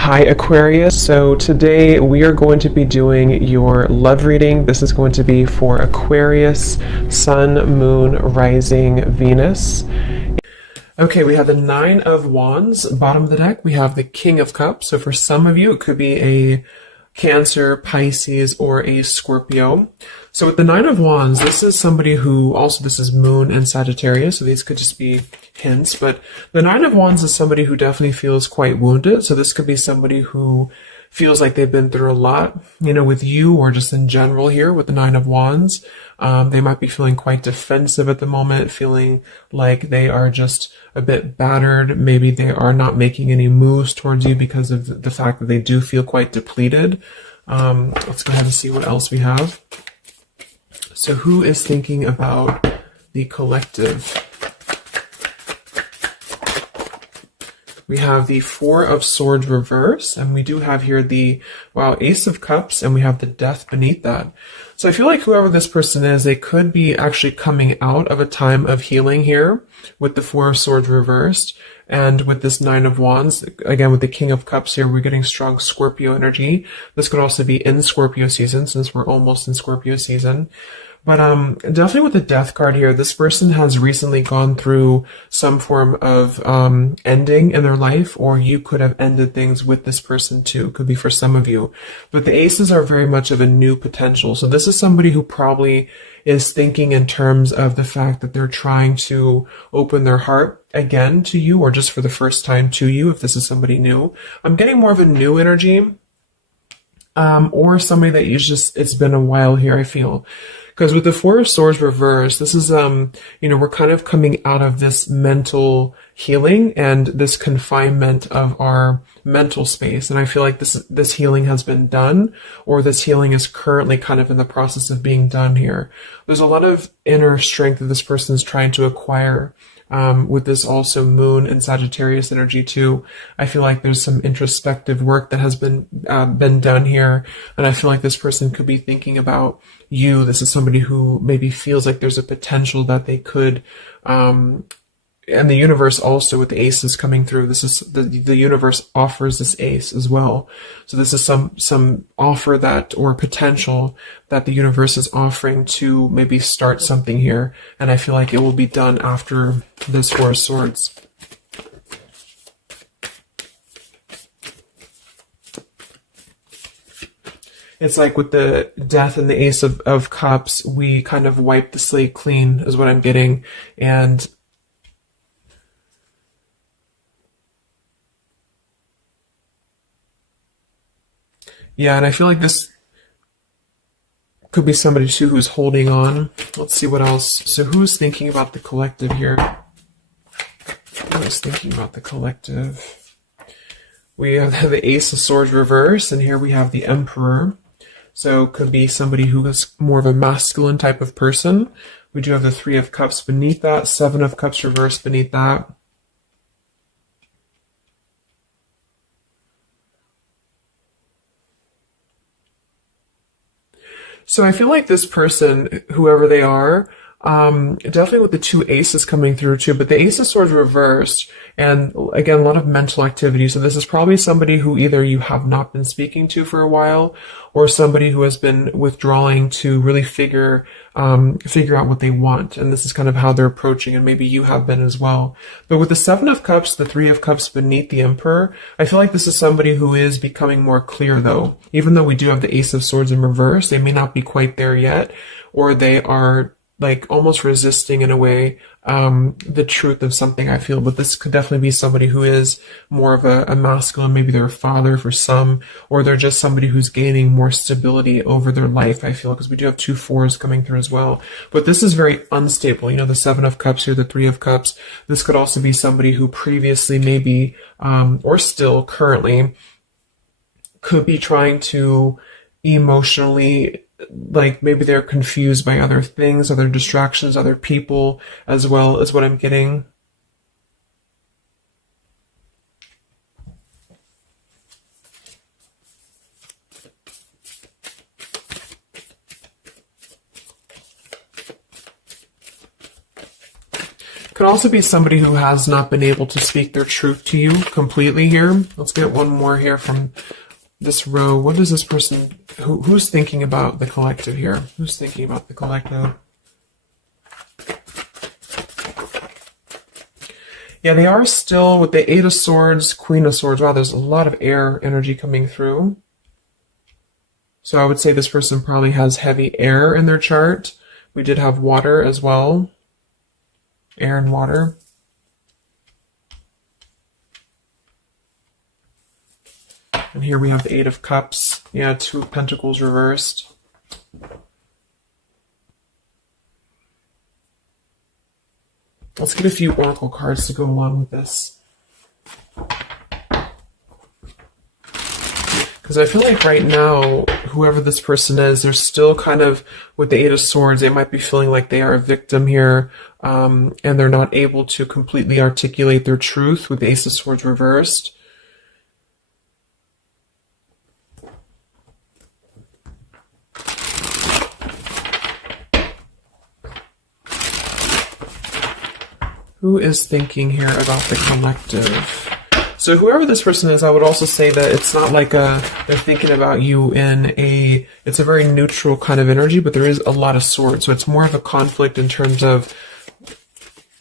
Hi Aquarius, so today we are going to be doing your love reading. This is going to be for Aquarius, Sun, Moon, Rising, Venus. Okay, we have the Nine of Wands, bottom of the deck. We have the King of Cups. So for some of you, it could be a Cancer, Pisces, or a Scorpio. So with the Nine of Wands, this is somebody who, also this is Moon and Sagittarius, so these could just be hints, but the Nine of Wands is somebody who definitely feels quite wounded. So this could be somebody who feels like they've been through a lot, with you or just in general here with the Nine of Wands. They might be feeling quite defensive at the moment, feeling like they are just a bit battered. Maybe they are not making any moves towards you because of the fact that they do feel quite depleted. Let's go ahead and see what else we have. So who is thinking about the collective? We have the Four of Swords reverse, and we do have here the, Ace of Cups, and we have the Death beneath that. So I feel like whoever this person is, they could be actually coming out of a time of healing here with the Four of Swords reversed, and with this Nine of Wands, again with the King of Cups here, we're getting strong Scorpio energy. This could also be in Scorpio season, since we're almost in Scorpio season. But definitely with the Death card here, this person has recently gone through some form of ending in their life, or you could have ended things with this person too. Could be for some of you. But the aces are very much of a new potential. So this is somebody who probably is thinking in terms of the fact that they're trying to open their heart again to you, or just for the first time to you, if this is somebody new. I'm getting more of a new energy, or somebody that it's been a while here, I feel. Because with the Four of Swords reversed, this is, we're kind of coming out of this mental healing and this confinement of our mental space. And I feel like this healing has been done, or this healing is currently kind of in the process of being done here. There's a lot of inner strength that this person is trying to acquire. With this also Moon and Sagittarius energy too. I feel like there's some introspective work that has been done here, and I feel like this person could be thinking about you. This is somebody who maybe feels like there's a potential that they could, and the universe also with the aces coming through. This is the universe offers this ace as well. So this is some offer that, or potential that the universe is offering to maybe start something here. And I feel like it will be done after this Four of Swords. It's like with the Death and the Ace of Cups, we kind of wipe the slate clean is what I'm getting. And yeah, and I feel like this could be somebody too who's holding on. Let's see what else. So who's thinking about the collective here? Who's thinking about the collective? We have the Ace of Swords reverse, and here we have the Emperor. So it could be somebody who is more of a masculine type of person. We do have the Three of Cups beneath that, Seven of Cups reverse beneath that. So I feel like this person, whoever they are, definitely with the two aces coming through too, but the Ace of Swords reversed, and again, a lot of mental activity. So this is probably somebody who either you have not been speaking to for a while, or somebody who has been withdrawing to really figure out what they want. And this is kind of how they're approaching, and maybe you have been as well. But with the Seven of Cups, the Three of Cups beneath the Emperor, I feel like this is somebody who is becoming more clear though. Even though we do have the Ace of Swords in reverse, they may not be quite there yet, or they are like almost resisting in a way the truth of something, I feel. But this could definitely be somebody who is more of a masculine. Maybe they're a father for some, or they're just somebody who's gaining more stability over their life, I feel, because we do have two fours coming through as well. But this is very unstable. The Seven of Cups here, the Three of Cups. This could also be somebody who previously maybe, or still currently, could be trying to emotionally, like maybe they're confused by other things, other distractions, other people, as well as what I'm getting. Could also be somebody who has not been able to speak their truth to you completely here. Let's get one more here from this row. What is this person, who's thinking about the collective here? Who's thinking about the collective? Yeah, they are still with the Eight of Swords, Queen of Swords. Wow, there's a lot of air energy coming through. So I would say this person probably has heavy air in their chart. We did have water as well. Air and water. And here we have the Eight of Cups. Yeah, Two of Pentacles reversed. Let's get a few oracle cards to go along with this. Because I feel like right now, whoever this person is, they're still kind of, with the Eight of Swords, they might be feeling like they are a victim here, and they're not able to completely articulate their truth with the Ace of Swords reversed. Who is thinking here about the collective? So whoever this person is, I would also say that it's not like they're thinking about you in it's a very neutral kind of energy, but there is a lot of swords. So it's more of a conflict in terms of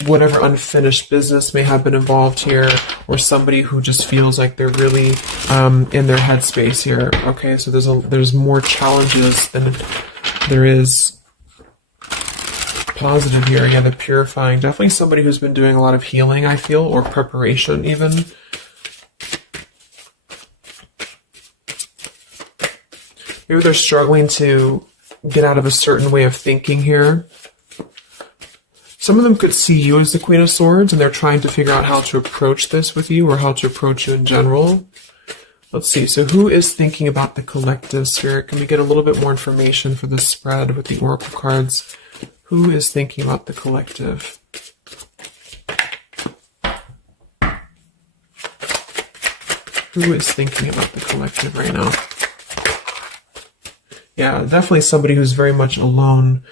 whatever unfinished business may have been involved here, or somebody who just feels like they're really in their headspace here. Okay, so there's more challenges than there is positive here. Yeah, the purifying. Definitely somebody who's been doing a lot of healing, I feel, or preparation even. Maybe they're struggling to get out of a certain way of thinking here. Some of them could see you as the Queen of Swords, and they're trying to figure out how to approach this with you, or how to approach you in general. Let's see. So who is thinking about the collective, Spirit? Can we get a little bit more information for this spread with the oracle cards? Who is thinking about the collective? Who is thinking about the collective right now? Yeah, definitely somebody who's very much alone.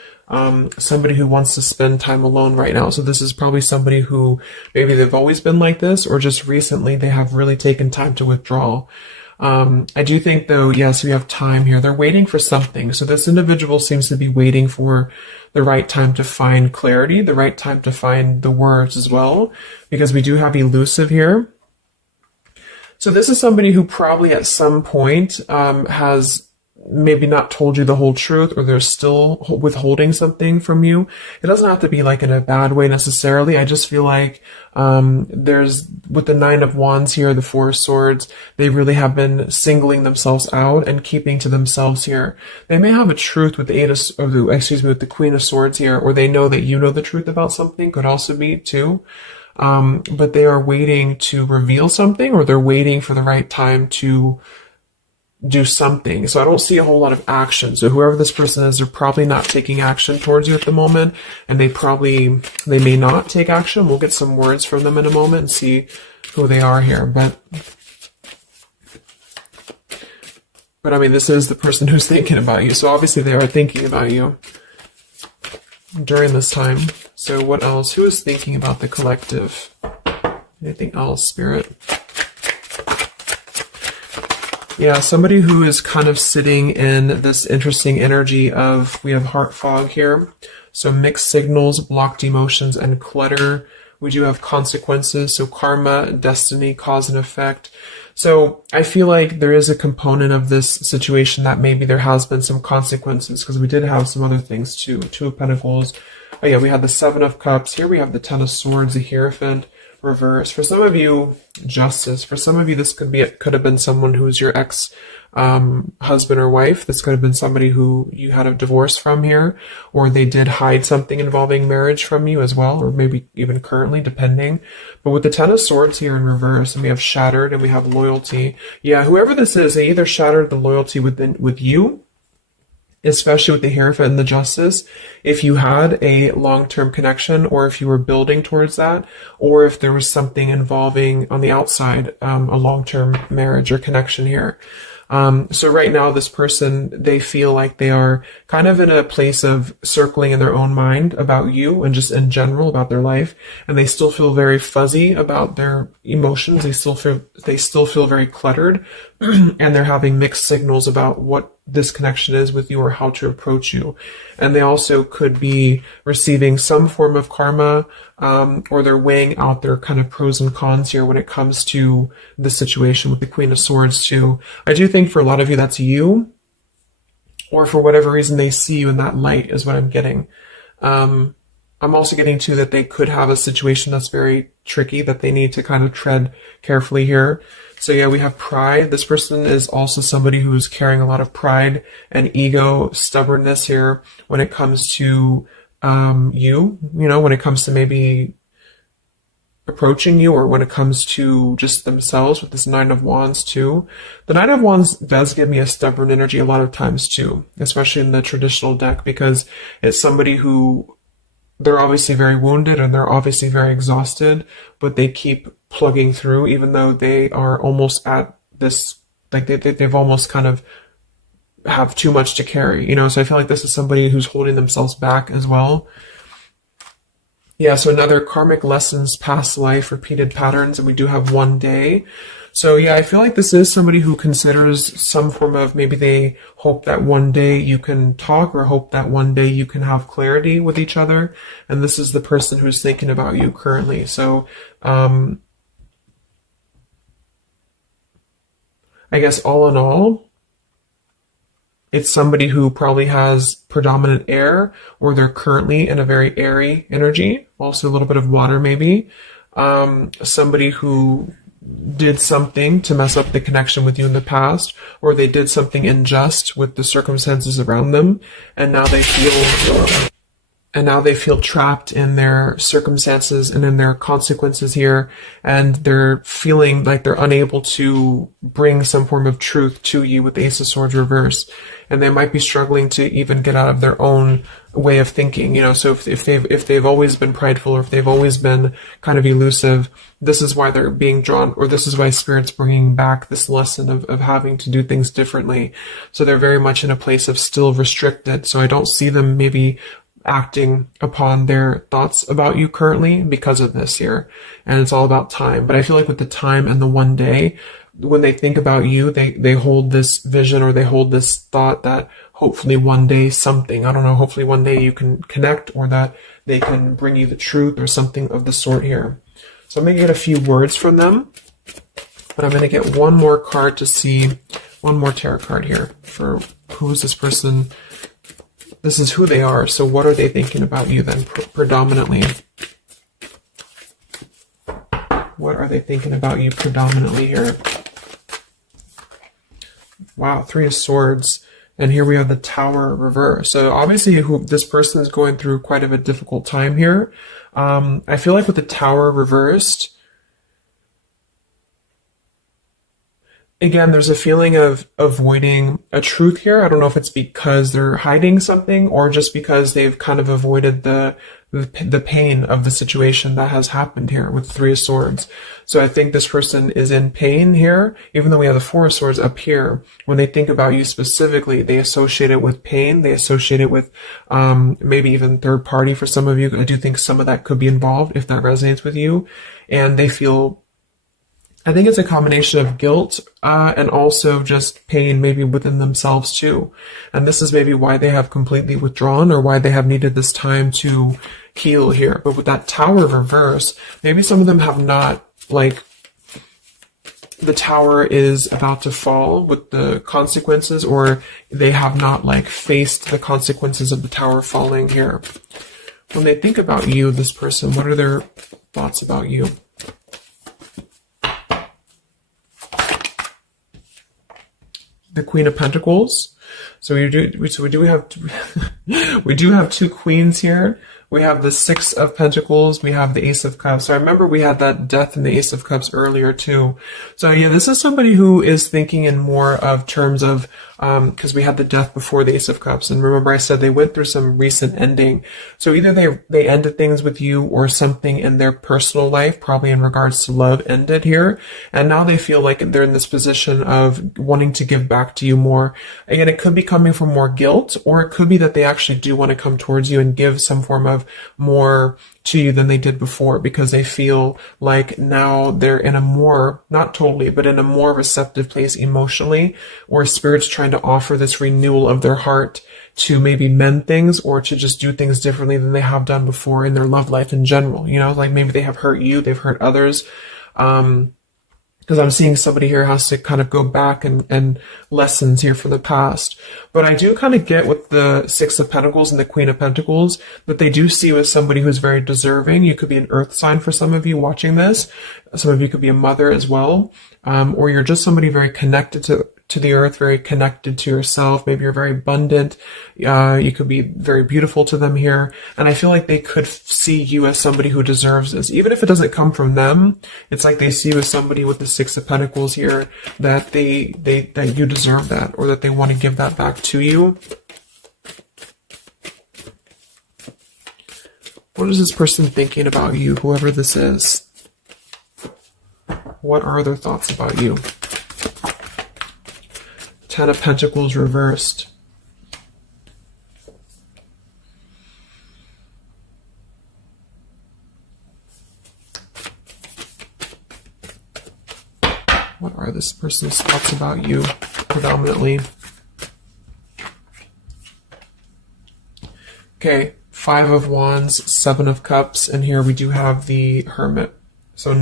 Somebody who wants to spend time alone right now. So this is probably somebody who maybe they've always been like this, or just recently they have really taken time to withdraw. I do think, though, yes, we have time here. They're waiting for something. So this individual seems to be waiting for the right time to find clarity, the right time to find the words as well, because we do have elusive here. So this is somebody who probably at some point has maybe not told you the whole truth, or they're still withholding something from you. It doesn't have to be like in a bad way necessarily. I just feel like there's, with the Nine of Wands here, the Four of Swords, they really have been singling themselves out and keeping to themselves here. They may have a truth with the with the Queen of Swords here, or they know that you know the truth about something, could also be too. But they are waiting to reveal something, or they're waiting for the right time to do something. So I don't see a whole lot of action. So whoever this person is, they're probably not taking action towards you at the moment, and they may not take action. We'll get some words from them in a moment and see who they are here. But I mean, this is the person who's thinking about you. So obviously they are thinking about you during this time. So what else? Who is thinking about the collective? Anything else, Spirit? Yeah, somebody who is kind of sitting in this interesting energy of, we have heart fog here. So mixed signals, blocked emotions, and clutter. We do have consequences. So karma, destiny, cause and effect. So I feel like there is a component of this situation that maybe there has been some consequences, because we did have some other things too. Two of Pentacles. Oh yeah, we had the Seven of Cups. Here we have the Ten of Swords, the Hierophant. Reverse. For some of you, Justice. For some of you, this could have been someone who's your ex husband or wife. This could have been somebody who you had a divorce from here, or they did hide something involving marriage from you as well, or maybe even currently, depending. But with the Ten of Swords here in reverse, and we have shattered, and we have loyalty. Yeah, whoever this is, they either shattered the loyalty with you, especially with the Hierophant and the Justice, if you had a long-term connection, or if you were building towards that, or if there was something involving on the outside, a long-term marriage or connection here. So right now, this person, they feel like they are kind of in a place of circling in their own mind about you and just in general about their life. And they still feel very fuzzy about their emotions. They still feel very cluttered and they're having mixed signals about what this connection is with you or how to approach you. And they also could be receiving some form of karma, or they're weighing out their kind of pros and cons here when it comes to the situation with the Queen of Swords too. I do think for a lot of you that's you, or for whatever reason they see you in that light is what I'm getting. I'm also getting too that they could have a situation that's very tricky that they need to kind of tread carefully here. So yeah, we have pride. This person is also somebody who's carrying a lot of pride and ego, stubbornness here when it comes to when it comes to maybe approaching you, or when it comes to just themselves with this Nine of Wands too. The Nine of Wands does give me a stubborn energy a lot of times too, especially in the traditional deck, because it's somebody who they're obviously very wounded and they're obviously very exhausted, but they keep plugging through even though they are almost at this, like they've almost kind of have too much to carry, so I feel like this is somebody who's holding themselves back as well. Yeah, so another karmic lessons, past life, repeated patterns, and we do have one day. So yeah, I feel like this is somebody who considers some form of, maybe they hope that one day you can talk, or hope that one day you can have clarity with each other. And this is the person who's thinking about you currently. So I guess all in all, it's somebody who probably has predominant air, or they're currently in a very airy energy, also a little bit of water maybe. Somebody who did something to mess up the connection with you in the past, or they did something unjust with the circumstances around them, and now they feel trapped in their circumstances and in their consequences here, and they're feeling like they're unable to bring some form of truth to you with the Ace of Swords reverse. And they might be struggling to even get out of their own way of thinking, so if they've always been prideful, or if they've always been kind of elusive, this is why they're being drawn, or this is why Spirit's bringing back this lesson of having to do things differently. So they're very much in a place of still restricted. So I don't see them maybe acting upon their thoughts about you currently because of this here. And it's all about time. But I feel like with the time and the one day, when they think about you, they hold this vision, or they hold this thought that hopefully one day something, I don't know, hopefully one day you can connect, or that they can bring you the truth or something of the sort here. So I'm going to get a few words from them, but I'm going to get one more card to see, one more tarot card here for who is this person. This is who they are. So what are they thinking about you then predominantly? What are they thinking about you predominantly here? Wow, Three of Swords. And here we have the Tower reverse. So obviously this person is going through quite of a difficult time here. I feel like with the Tower reversed, again, there's a feeling of avoiding a truth here. I don't know if it's because they're hiding something, or just because they've kind of avoided the pain of the situation that has happened here with Three of Swords. So I think this person is in pain here, even though we have the Four of Swords up here. When they think about you specifically, they associate it with pain. They associate it with maybe even third party for some of you. I do think some of that could be involved if that resonates with you. And they feel, I think it's a combination of guilt and also just pain maybe within themselves too. And this is maybe why they have completely withdrawn, or why they have needed this time to heal here. But with that Tower reverse, maybe some of them have not, like, the tower is about to fall with the consequences, or they have not like faced the consequences of the tower falling here. When they think about you, this person, what are their thoughts about you? The Queen of Pentacles. So we do have we do have two queens here, We have the Six of Pentacles. We have the Ace of Cups. So I remember we had that Death and the Ace of Cups earlier too. So yeah, this is somebody who is thinking in more of terms of, because we had the Death before the Ace of Cups. And remember I said they went through some recent ending. So either they ended things with you or something in their personal life, probably in regards to love, ended here. And now they feel like they're in this position of wanting to give back to you more. Again, it could be coming from more guilt, or it could be that they actually do want to come towards you and give some form of more to you than they did before, because they feel like now they're in a more, not totally, but in a more receptive place emotionally, where Spirit's trying to offer this renewal of their heart to maybe mend things or to just do things differently than they have done before in their love life in general. You know, like maybe they have hurt you, they've hurt others. Because I'm seeing somebody here has to kind of go back and lessons here from the past. But I do kind of get with the Six of Pentacles and the Queen of Pentacles that they do see you as somebody who's very deserving. You could be an earth sign for some of you watching this. Some of you could be a mother as well. Or you're just somebody very connected to the earth, very connected to yourself. Maybe you're very abundant. You could be very beautiful to them here. And I feel like they could see you as somebody who deserves this. Even if it doesn't come from them, it's like they see you as somebody with the Six of Pentacles here, that that you deserve that, or that they want to give that back to you. What is this person thinking about you, whoever this is? What are their thoughts about you? Ten of Pentacles reversed. What are this person's thoughts about you, predominantly? Okay, Five of Wands, Seven of Cups, and here we do have the Hermit. So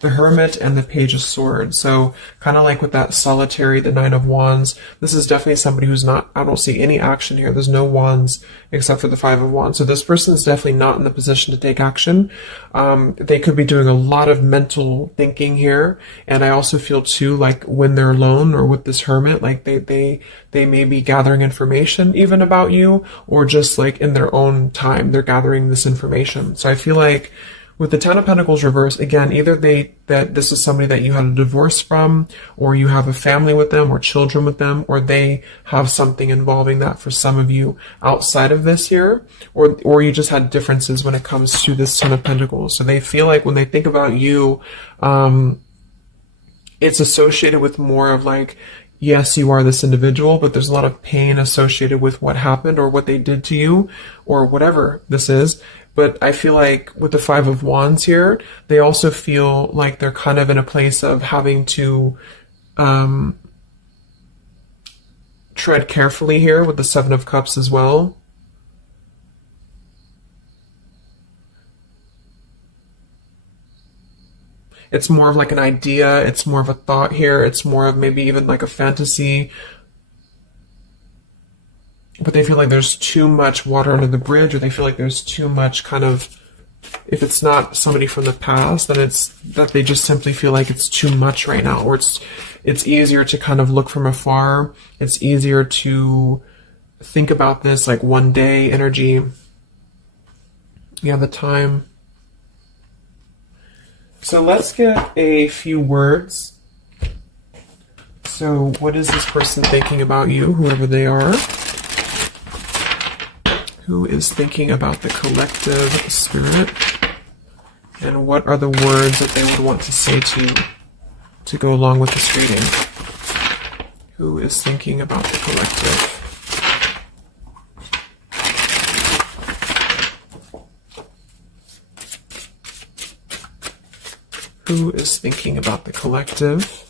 the Hermit and the Page of Swords. So kind of like with that solitary, the Nine of Wands, this is definitely somebody who's not, I don't see any action here. There's no wands except for the Five of Wands. So this person is definitely not in the position to take action. They could be doing a lot of mental thinking here. And I also feel too, like when they're alone or with this Hermit, like they may be gathering information even about you, or just like in their own time, they're gathering this information. So I feel like with the Ten of Pentacles reversed, again, either that this is somebody that you had a divorce from, or you have a family with them, or children with them, or they have something involving that for some of you outside of this here, or you just had differences when it comes to this Ten of Pentacles. So they feel like when they think about you, it's associated with more of like, yes, you are this individual, but there's a lot of pain associated with what happened or what they did to you, or whatever this is. But I feel like with the Five of Wands here, they also feel like they're kind of in a place of having to tread carefully here with the Seven of Cups as well. It's more of like an idea. It's more of a thought here. It's more of maybe even like a fantasy. But they feel like there's too much water under the bridge, or they feel like there's too much kind of, if it's not somebody from the past, then it's that they just simply feel like it's too much right now, or it's easier to kind of look from afar. It's easier to think about this like one day energy. Yeah, the time. So let's get a few words. So what is this person thinking about you, whoever they are? Who is thinking about the collective spirit? And what are the words that they would want to say to go along with this reading? Who is thinking about the collective? Who is thinking about the collective?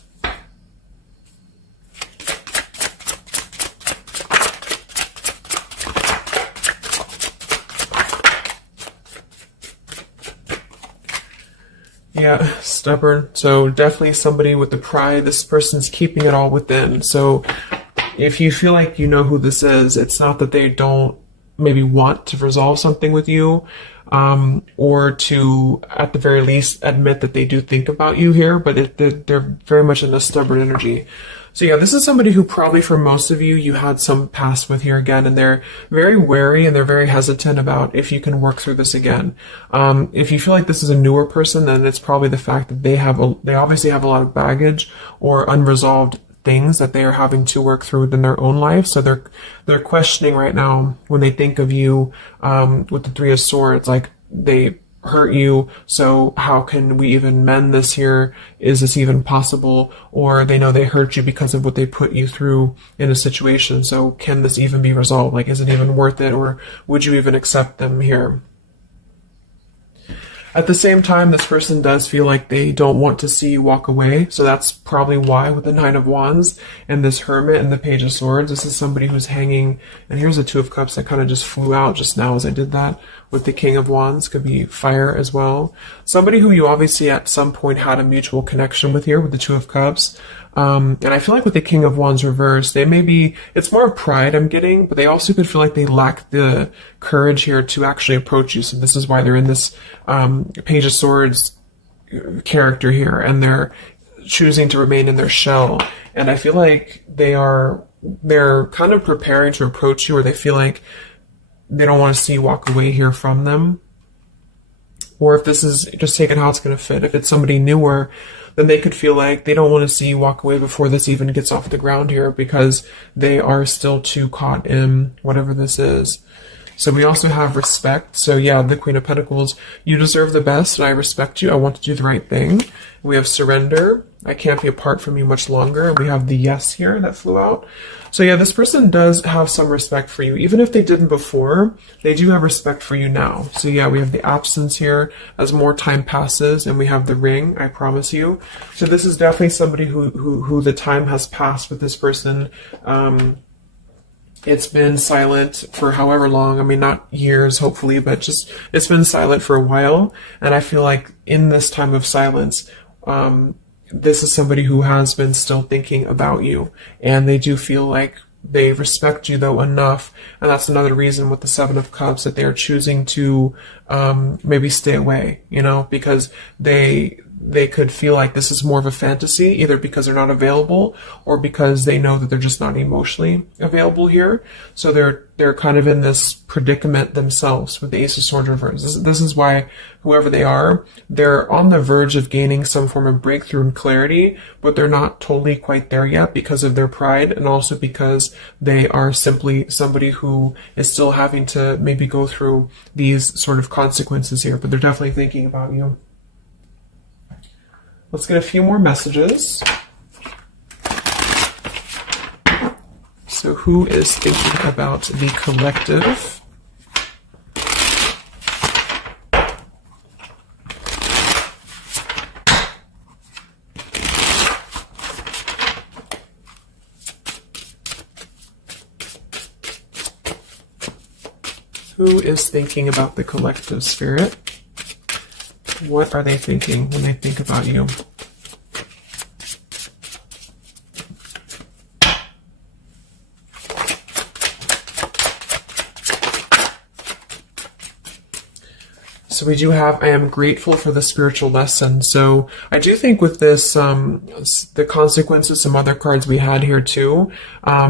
Yeah, stubborn. So definitely somebody with the pride. This person's keeping it all within. So if you feel like you know who this is, it's not that they don't maybe want to resolve something with you. or to, at the very least, admit that they do think about you here, but they're very much in a stubborn energy. So yeah, this is somebody who probably for most of you, you had some past with here again, and they're very wary and they're very hesitant about if you can work through this again. If you feel like this is a newer person, then it's probably the fact that they obviously have a lot of baggage or unresolved things that they are having to work through in their own life. So they're questioning right now when they think of you, with the Three of Swords, like they hurt you, so how can we even mend this here? Is this even possible? Or they know they hurt you because of what they put you through in a situation, so can this even be resolved? Like, is it even worth it, or would you even accept them here? At the same time, this person does feel like they don't want to see you walk away, so that's probably why with the Nine of Wands and this Hermit and the Page of Swords, this is somebody who's hanging, and here's the Two of Cups that kind of just flew out just now as I did that, with the King of Wands, could be fire as well. Somebody who you obviously at some point had a mutual connection with here with the Two of Cups. And I feel like with the King of Wands reversed, it's more pride I'm getting, but they also could feel like they lack the courage here to actually approach you. So this is why they're in this Page of Swords character here, and they're choosing to remain in their shell. And I feel like they're kind of preparing to approach you, or they feel like they don't want to see you walk away here from them. Or if this is just taking how it's going to fit, if it's somebody newer, then they could feel like they don't want to see you walk away before this even gets off the ground here, because they are still too caught in whatever this is. So we also have respect. So yeah, the Queen of Pentacles, you deserve the best and I respect you. I want to do the right thing. We have surrender. I can't be apart from you much longer. And we have the yes here that flew out. So yeah, this person does have some respect for you. Even if they didn't before, they do have respect for you now. So yeah, we have the absence here as more time passes, and we have the ring, I promise you. So this is definitely somebody who the time has passed with this person. It's been silent for however long. I mean, not years, hopefully, but just it's been silent for a while. And I feel like in this time of silence, this is somebody who has been still thinking about you, and they do feel like they respect you though enough. And that's another reason with the Seven of Cups that they are choosing to maybe stay away, because they could feel like this is more of a fantasy, either because they're not available or because they know that they're just not emotionally available here. So they're kind of in this predicament themselves with the Ace of Swords reverse. This is why whoever they are, they're on the verge of gaining some form of breakthrough and clarity, but they're not totally quite there yet because of their pride, and also because they are simply somebody who is still having to maybe go through these sort of consequences here, but they're definitely thinking about you. Let's get a few more messages. So who is thinking about the collective? Who is thinking about the collective, Spirit? What are they thinking when they think about you? So we do have, I am grateful for the spiritual lesson. So I do think with this, the consequences, some other cards we had here too,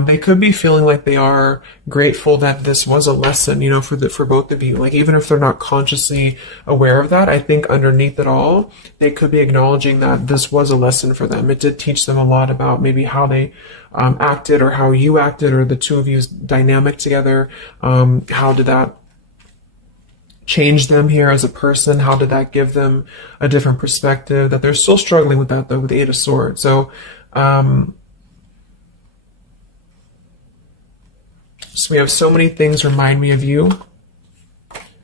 they could be feeling like they are grateful that this was a lesson, for both of you. Like, even if they're not consciously aware of that, I think underneath it all, they could be acknowledging that this was a lesson for them. It did teach them a lot about maybe how they acted, or how you acted, or the two of you's dynamic together. How did that change them here as a person? How did that give them a different perspective? That they're still struggling with that though, with the Eight of Swords. So, so we have so many things remind me of you.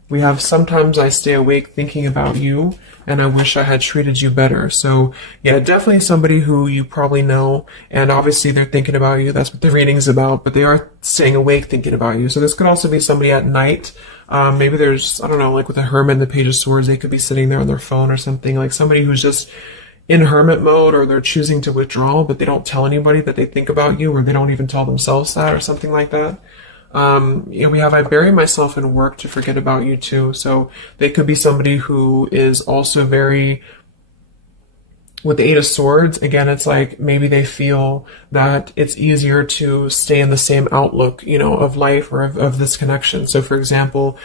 We have sometimes I stay awake thinking about you, and I wish I had treated you better. So yeah, definitely somebody who you probably know, and obviously they're thinking about you. That's what the reading's about, but they are staying awake thinking about you. So this could also be somebody at night. Maybe there's, I don't know, like with the Hermit and the Page of Swords, they could be sitting there on their phone or something, like somebody who's just in hermit mode, or they're choosing to withdraw, but they don't tell anybody that they think about you, or they don't even tell themselves that, or something like that. We have, I bury myself in work to forget about you too. So they could be somebody who is also very, with the Eight of Swords, again, it's like maybe they feel that it's easier to stay in the same outlook, of life or of this connection. So for example,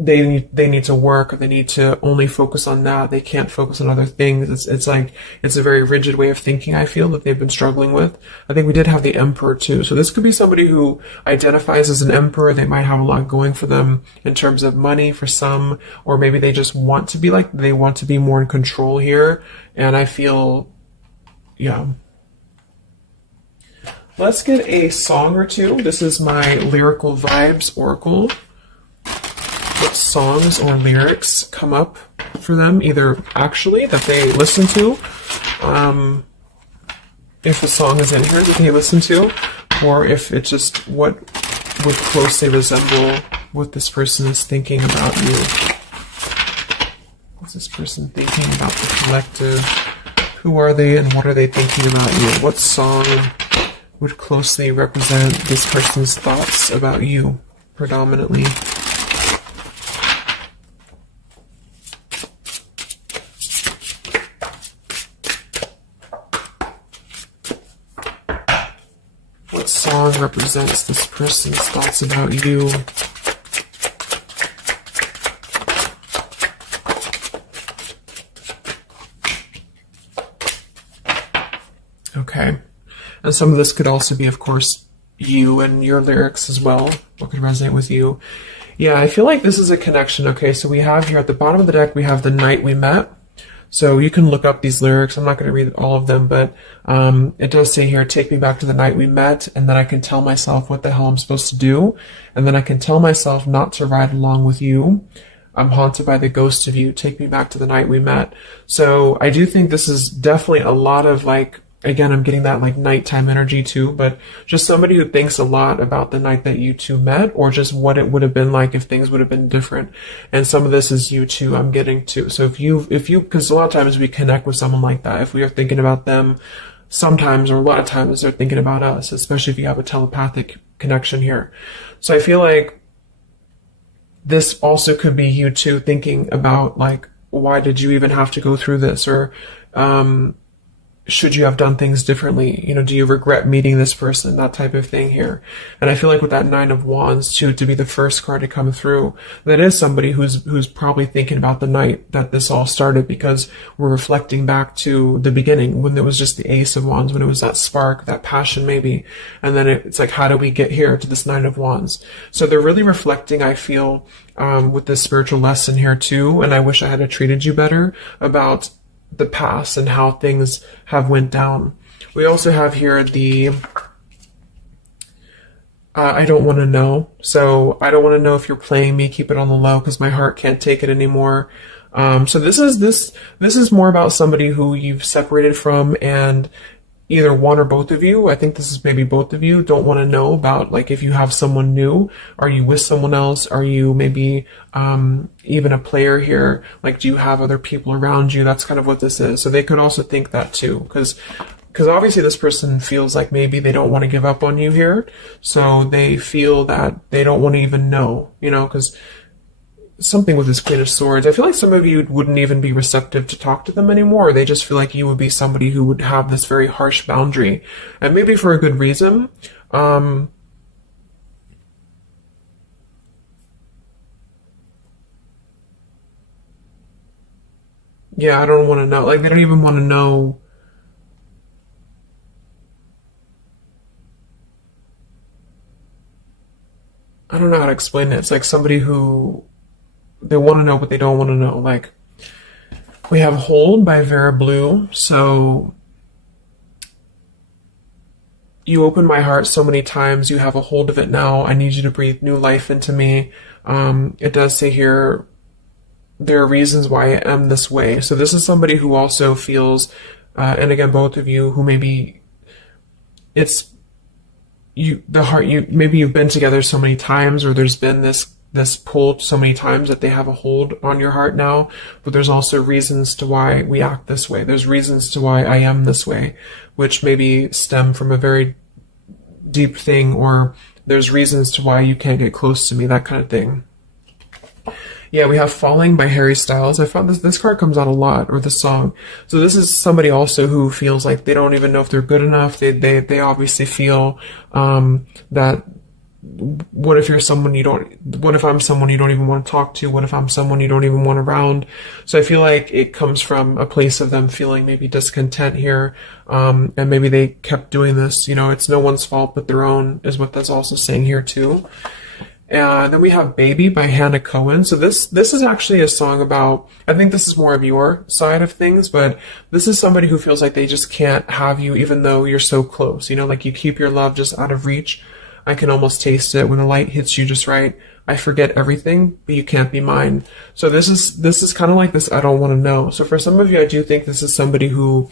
they need to work, or they need to only focus on that. They can't focus on other things. It's like, it's a very rigid way of thinking, I feel, that they've been struggling with. I think we did have the Emperor too. So this could be somebody who identifies as an Emperor. They might have a lot going for them in terms of money for some, or maybe they just want to be they want to be more in control here. And I feel, yeah. Let's get a song or two. This is my Lyrical Vibes Oracle. What songs or lyrics come up for them, either actually that they listen to, if a song is in here that they listen to, or if it's just what would closely resemble what this person is thinking about you. What's this person thinking about the collective? Who are they and what are they thinking about you? What song would closely represent this person's thoughts about you, predominantly? What song represents this person's thoughts about you? Okay. And some of this could also be, of course, you and your lyrics as well. What could resonate with you? Yeah, I feel like this is a connection. Okay, so we have here at the bottom of the deck, we have The Night We Met. So you can look up these lyrics. I'm not going to read all of them, but it does say here, take me back to the night we met, and then I can tell myself what the hell I'm supposed to do, and then I can tell myself not to ride along with you. I'm haunted by the ghost of you. Take me back to the night we met. So I do think this is definitely a lot of again, I'm getting that nighttime energy too, but just somebody who thinks a lot about the night that you two met, or just what it would have been like if things would have been different. And some of this is you too, I'm getting to. So if you, because a lot of times we connect with someone like that, if we are thinking about them sometimes, or a lot of times they're thinking about us, especially if you have a telepathic connection here. So I feel like this also could be you too thinking about why did you even have to go through this? Or, should you have done things differently? Do you regret meeting this person? That type of thing here. And I feel like with that Nine of Wands too, to be the first card to come through, that is somebody who's probably thinking about the night that this all started, because we're reflecting back to the beginning when there was just the Ace of Wands, when it was that spark, that passion maybe. And then it's like, how do we get here to this Nine of Wands? So they're really reflecting, I feel, with this spiritual lesson here too. And I wish I had treated you better about the past and how things have went down. We also have here the I don't want to know. So I don't want to know if you're playing me. Keep it on the low because my heart can't take it anymore. So this is more about somebody who you've separated from, and either one or both of you, I think this is maybe both of you, don't want to know about if you have someone new. Are you with someone else? Are you maybe even a player here? Do you have other people around you? That's kind of what this is. So they could also think that too, because obviously this person feels like maybe they don't want to give up on you here. So they feel that they don't want to even know, because something with this Queen of Swords, I feel like some of you wouldn't even be receptive to talk to them anymore. They just feel like you would be somebody who would have this very harsh boundary, and maybe for a good reason. Yeah, I don't want to know. They don't even want to know. I don't know how to explain it. It's like somebody who, they want to know, but they don't want to know. We have Hold by Vera Blue. So you opened my heart so many times. You have a hold of it now. I need you to breathe new life into me. It does say here, there are reasons why I am this way. So this is somebody who also feels, and again, both of you, who maybe it's maybe you've been together so many times, or there's been this pull so many times that they have a hold on your heart now, but there's also reasons to why we act this way. There's reasons to why I am this way, which maybe stem from a very deep thing, or there's reasons to why you can't get close to me, that kind of thing. Yeah, we have Falling by Harry Styles. I found this card comes out a lot, or the song. So this is somebody also who feels like they don't even know if they're good enough. They obviously feel that what if you're someone you don't, what if I'm someone you don't even want to talk to? What if I'm someone you don't even want around? So I feel like it comes from a place of them feeling maybe discontent here. And maybe they kept doing this, it's no one's fault but their own, is what that's also saying here too. And then we have Baby by Hannah Cohen. So this is actually a song about, I think this is more of your side of things, but this is somebody who feels like they just can't have you even though you're so close. Like you keep your love just out of reach. I can almost taste it when the light hits you just right. I forget everything, but you can't be mine. So this is kind of like this I don't want to know. So for some of you, I do think this is somebody who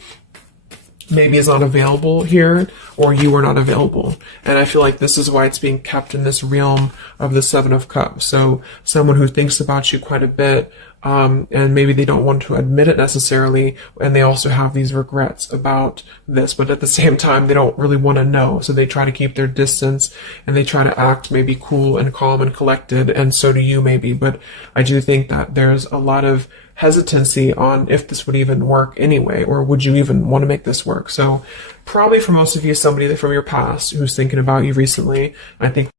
maybe is not available here, or you are not available. And I feel like this is why it's being kept in this realm of the Seven of Cups. So someone who thinks about you quite a bit, and maybe they don't want to admit it necessarily, and they also have these regrets about this, but at the same time, they don't really want to know. So they try to keep their distance, and they try to act maybe cool and calm and collected, and so do you maybe. But I do think that there's a lot of hesitancy on if this would even work anyway, or would you even want to make this work? So probably for most of you, somebody from your past who's thinking about you recently. I think